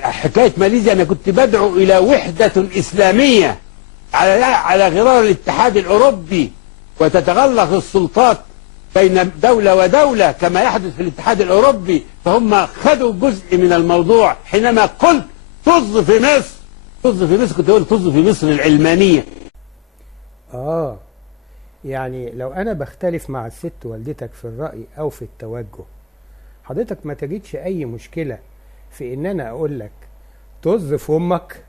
حكاية ماليزيا أنا كنت بدعو إلى وحدة إسلامية على غرار الاتحاد الأوروبي، وتتغلغ السلطات بين دولة ودولة كما يحدث في الاتحاد الأوروبي. فهم خدوا جزء من الموضوع حينما قلت طز في مصر. طز في مصر كنت أقول طز في مصر العلمانية. يعني لو أنا بختلف مع الست والدتك في الرأي أو في التوجه، حضرتك ما تجدش أي مشكلة في إن أنا أقول لك طز في أمك؟